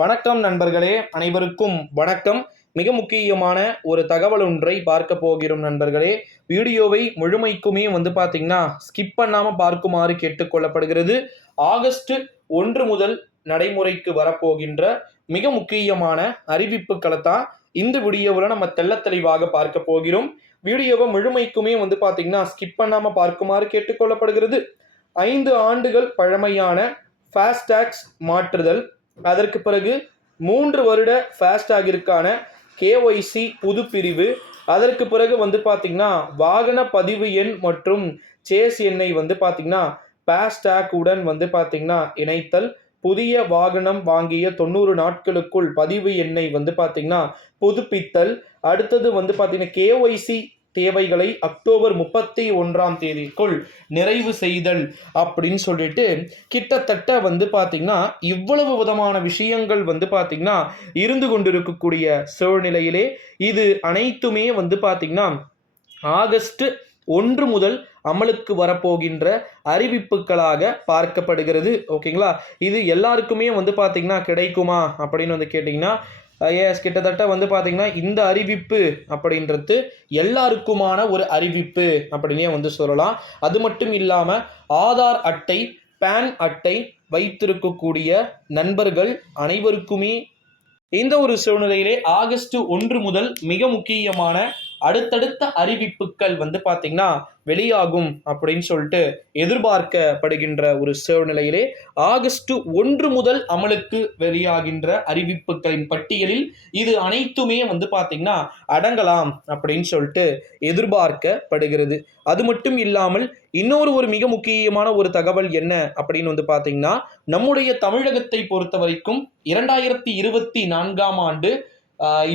வணக்கம் நண்பர்களே, அனைவருக்கும் வணக்கம். மிக முக்கியமான ஒரு தகவல் ஒன்றை பார்க்க போகிறோம் நண்பர்களே. வீடியோவை முழுமைக்குமே பார்த்தீங்கன்னா ஸ்கிப் பண்ணாம பார்க்குமாறு கேட்டுக்கொள்ளப்படுகிறது. ஆகஸ்ட் 1 முதல் நடைமுறைக்கு வரப்போகின்ற மிக முக்கியமான அறிவிப்புகளை தான் இந்த வீடியோவில் நம்ம தெள்ளத் தெளிவாக பார்க்க போகிறோம். வீடியோவை முழுமைக்குமே பார்த்தீங்கன்னா ஸ்கிப் பண்ணாம பார்க்குமாறு கேட்டுக்கொள்ளப்படுகிறது. 5 ஆண்டுகள் பழமையான ஃபாஸ்டாக்ஸ் மாற்றுதல், அதற்கு பிறகு 3 வருட ஃபாஸ்டாகிற்கான கேஒய்சி புது பிரிவு, அதற்கு பிறகு பார்த்தீங்கன்னா வாகன பதிவு எண் மற்றும் சேஸ் எண்ணை பார்த்தீங்கன்னா ஃபாஸ்டாக் உடன் பார்த்தீங்கன்னா இணைத்தல், புதிய வாகனம் வாங்கிய 90 நாட்களுக்குள் பதிவு எண்ணை பார்த்தீங்கன்னா புதுப்பித்தல், அடுத்தது பார்த்தீங்கன்னா கேஒய்சி தேவைகளை அக்டோபர் 31ஆம் தேதிக்குள் நிறைவு செய்தல் அப்படின்னு சொல்லிட்டு கிட்டத்தட்ட பார்த்தீங்கன்னா இவ்வளவு விதமான விஷயங்கள் பார்த்தீங்கன்னா இருந்து கொண்டிருக்கக்கூடிய சூழ்நிலையிலே இது அனைத்துமே பார்த்தீங்கன்னா ஆகஸ்ட் 1 முதல் அமலுக்கு வரப்போகின்ற அறிவிப்புகளாக பார்க்கப்படுகிறது. ஓகேங்களா? இது எல்லாருக்குமே பார்த்தீங்கன்னா கிடைக்குமா அப்படின்னு கேட்டிங்கன்னா எஸ், கிட்டத்தட்ட பார்த்தீங்கன்னா இந்த அறிவிப்பு அப்படின்றது எல்லாருக்குமான ஒரு அறிவிப்பு அப்படின்னே சொல்லலாம். அது மட்டும் இல்லாமல் ஆதார் அட்டை, பேன் அட்டை வைத்திருக்கக்கூடிய நண்பர்கள் அனைவருக்குமே இந்த ஒரு சூழ்நிலையிலே ஆகஸ்ட் 1 முதல் மிக முக்கியமான அடுத்தடுத்த அறிவிப்புகள் பார்த்தீங்கன்னா வெளியாகும் அப்படின்னு சொல்லிட்டு எதிர்பார்க்கப்படுகின்ற ஒரு சூழ்நிலையிலே ஆகஸ்ட் 1 முதல் அமலுக்கு வெளியாகின்ற அறிவிப்புகளின் பட்டியலில் இது அனைத்துமே பார்த்தீங்கன்னா அடங்கலாம் அப்படின்னு சொல்லிட்டு எதிர்பார்க்கப்படுகிறது. அது மட்டும் இல்லாமல் இன்னொரு ஒரு மிக முக்கியமான ஒரு தகவல் என்ன அப்படின்னு பார்த்தீங்கன்னா நம்முடைய தமிழகத்தை பொறுத்த வரைக்கும் 2024ஆம் ஆண்டு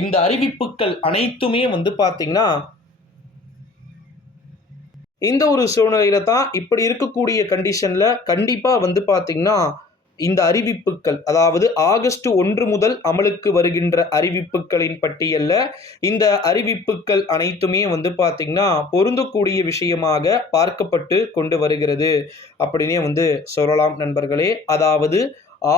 இந்த அறிவிப்புகள் அனைத்துமே பார்த்தீங்கன்னா இந்த ஒரு சூழ்நிலையில தான் இப்படி இருக்கக்கூடிய கண்டிஷன்ல கண்டிப்பா பார்த்தீங்கன்னா இந்த அறிவிப்புகள், அதாவது ஆகஸ்ட் 1 முதல் அமலுக்கு வருகின்ற அறிவிப்புகளின் பட்டியல்ல இந்த அறிவிப்புகள் அனைத்துமே பார்த்தீங்கன்னா பொருந்தக்கூடிய விஷயமாக பார்க்கப்பட்டு கொண்டு வருகிறது அப்படின்னே சொல்லலாம் நண்பர்களே. அதாவது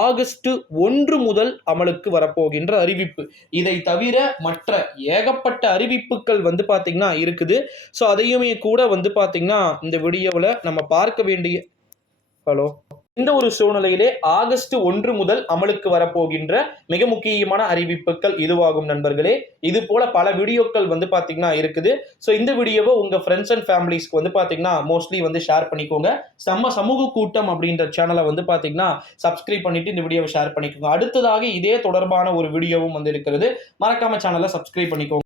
ஆகஸ்ட் 1 முதல் அமலுக்கு வரப்போகின்ற அறிவிப்பு, இதை தவிர மற்ற ஏகப்பட்ட அறிவிப்புகள் பார்த்தீங்கன்னா இருக்குது. ஸோ அதையுமே கூட பார்த்தீங்கன்னா இந்த வீடியோவில் நம்ம பார்க்க வேண்டிய இந்த ஒரு சூழ்நிலையிலே ஆகஸ்ட் 1 முதல் அமலுக்கு வரப்போகின்ற மிக முக்கியமான அறிவிப்புகள் இதுவாகும் நண்பர்களே. இது போல பல வீடியோக்கள் பார்த்தீங்கன்னா இருக்குது. ஸோ இந்த வீடியோவை உங்க ஃப்ரெண்ட்ஸ் அண்ட் ஃபேமிலிஸ்க்கு பார்த்தீங்கன்னா மோஸ்ட்லி ஷேர் பண்ணிக்கோங்க. சமூக கூட்டம் அப்படின்ற சேனலை பார்த்தீங்கன்னா சப்ஸ்கிரைப் பண்ணிட்டு இந்த வீடியோவை ஷேர் பண்ணிக்கோங்க. அடுத்ததாக இதே தொடர்பான ஒரு வீடியோவும் இருக்கிறது. மறக்காம சேனலை சப்ஸ்கிரைப் பண்ணிக்கோங்க.